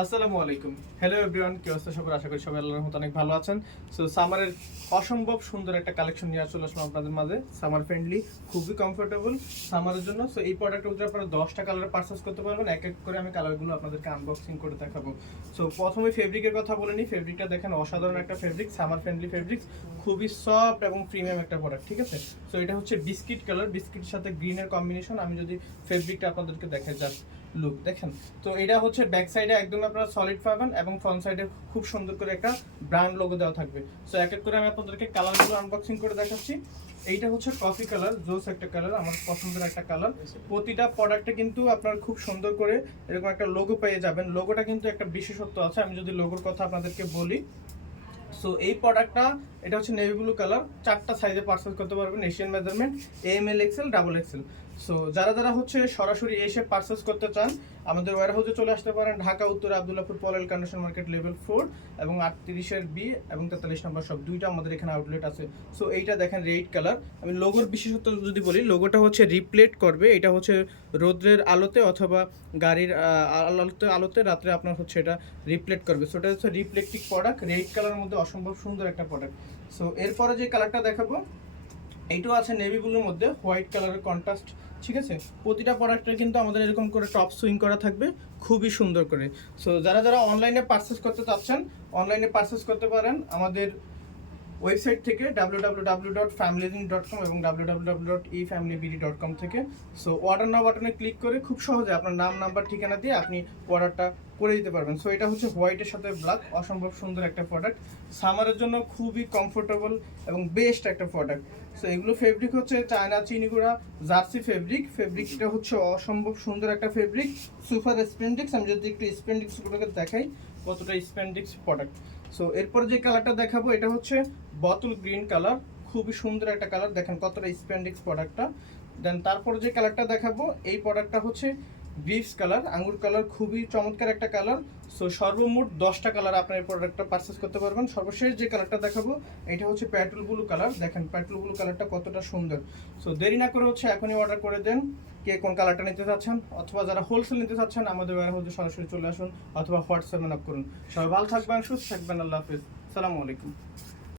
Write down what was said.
আসসালামু আলাইকুম। Hello everyone, কি অবস্থা সবার? আশা করি সবাই আল্লাহর রহমতে অনেক ভালো আছেন। সো সামারের অসম্ভব সুন্দর একটা কালেকশন নিয়ে চলে আসলাম আপনাদের মাঝে। সামার ফ্রেন্ডলি, খুবই কমফোর্টেবল সামারের জন্য। সো এই প্রোডাক্টের আপনারা 10টা কালার পারচেজ করতে পারবেন। এক এক করে আমি কালারগুলো আপনাদেরকে আনবক্সিং করে দেখাবো। সো প্রথমে ফেব্রিকের কথা বলে নিই। ফেব্রিকটা দেখেন, অসাধারণ একটা ফেব্রিক, সামার ফ্রেন্ডলি ফেব্রিক, খুবই সফট এবং প্রিমিয়াম একটা প্রোডাক্ট, ঠিক আছে? সো এটা হচ্ছে বিস্কিট কালার, বিস্কিটের সাথে গ্রিনের কম্বিনেশন। আমি যদি ফেব্রিকটা আপনাদেরকে দেখাই, জাস্ট লুক দেখেন। তো এটা হচ্ছে ব্যাক সাইডে একদম আপনারা সলিড পাবেন এবং ফ্রন্ট সাইডে খুব সুন্দর করে একটা ব্র্যান্ড লোগো দেওয়া থাকবে। সো এক এক করে আমি আপনাদেরকে কালারগুলো আনবক্সিং করে দেখাচ্ছি। এইটা হচ্ছে কফি কালার, জোস একটা কালার, আমার পছন্দের একটা কালার। প্রতিটা প্রোডাক্টে কিন্তু আপনার খুব সুন্দর করে এরকম একটা লোগো পেয়ে যাবেন। লোগোটা কিন্তু একটা বিশেষত্ব আছে, আমি যদি লোগোর কথা আপনাদেরকে বলি। সো এই প্রোডাক্টটা, এটা হচ্ছে নেভি ব্লু কালার, 4টা সাইজে পার্সেল করতে পারবেন, Asian measurement, M L XL, double XL. So যারা যারা হচ্ছে সরাসরি এসে পার্সেস করতে চান, আমাদের ওয়ার হাউসে চলে আসতে পারেন। ঢাকা উত্তর আব্দুল্লাহপুর পলেল কন্ডিশন মার্কেট লেভেল 4 এবং 38-এর বি এবং 43 নম্বর সব দুইটা আমাদের এখানে আউটলেট আছে। সো এইটা দেখেন রেড কালার। আমি লোগোর বিশেষত্ব যদি বলি, লোগোটা হচ্ছে রিপ্লেট করবে। এটা হচ্ছে রোদ্রের আলোতে অথবা গাড়ির আলোতে রাত্রে আপনার হচ্ছে এটা রিপ্লেট করবে। সো এটা হচ্ছে রিফ্লেক্টিভ প্রোডাক্ট, রেড কালারের মধ্যে অসম্ভব সুন্দর একটা প্রোডাক্ট। সো এরপরে যে কালারটা দেখাবো, এইটাও আছে নেভি ব্লুর মধ্যে, হোয়াইট কালারের কন্ট্রাস্ট, ঠিক আছে? প্রতিটা প্রোডাক্টের কিন্তু আমাদের এরকম করে টপ সুইং করা থাকবে, খুবই সুন্দর করে। সো যারা যারা অনলাইনে পারচেস করতে চাচ্ছেন, অনলাইনে পারচেস করতে পারেন আমাদের ওয়েবসাইট থেকে www.familylink.com এবং www.efamilybd.com থেকে। সো অর্ডার নাও বাটনে ক্লিক করে খুব সহজে আপনার নাম, নাম্বার, ঠিকানা দিয়ে আপনি অর্ডারটা করে দিতে পারবেন। সো এটা হচ্ছে হোয়াইটের সাথে ব্ল্যাক, অসম্ভব সুন্দর একটা প্রোডাক্ট, সামারের জন্য খুবই কমফোর্টেবল এবং বেস্ট একটা প্রোডাক্ট। সো এগুলো ফেব্রিক হচ্ছে চায়না চিনিগুড়া জার্সি ফেব্রিক। ফেব্রিকটা হচ্ছে অসম্ভব সুন্দর একটা ফেব্রিক, সুপার স্পেন্ডিক্স। আমি যদি একটু স্পেন্ডিক্সগুলোকে দেখাই, কতটা স্পেন্ডিক্স প্রোডাক্ট। সো এরপর যে কালারটা দেখাবো, এটা হচ্ছে বটল গ্রিন কালার, খুবই সুন্দর একটা কালার, দেখেন কতটা স্প্যান্ডিক্স প্রোডাক্টটা। দেন তারপর যে কালারটা দেখাবো, এই প্রোডাক্টটা হচ্ছে গ্রিপস কালার, আঙ্গুর কালার, খুবই চমৎকার একটা কালার। সো সর্বমোট 10টা কালার আপনার এই প্রোডাক্টটা পারচেস করতে পারবেন। সর্বশেষ যে কালারটা দেখাবো, এটা হচ্ছে পেট্রোল ব্লু কালার, দেখেন পেট্রোল ব্লু কালারটা কতটা সুন্দর। সো দেরি না করে হচ্ছে এখনই অর্ডার করে দেন, কে কোন কালারটা নিতে চাচ্ছেন, অথবা যারা হোলসেল নিতে চাচ্ছেন আমাদের ওয়্যারহাউসে সরাসরি চলে আসুন অথবা হোয়াটসঅ্যাপে নক করুন। সবাই ভালো থাকবেন, সুস্থ থাকবেন, আল্লাহ হাফিজ, আসসালামু আলাইকুম।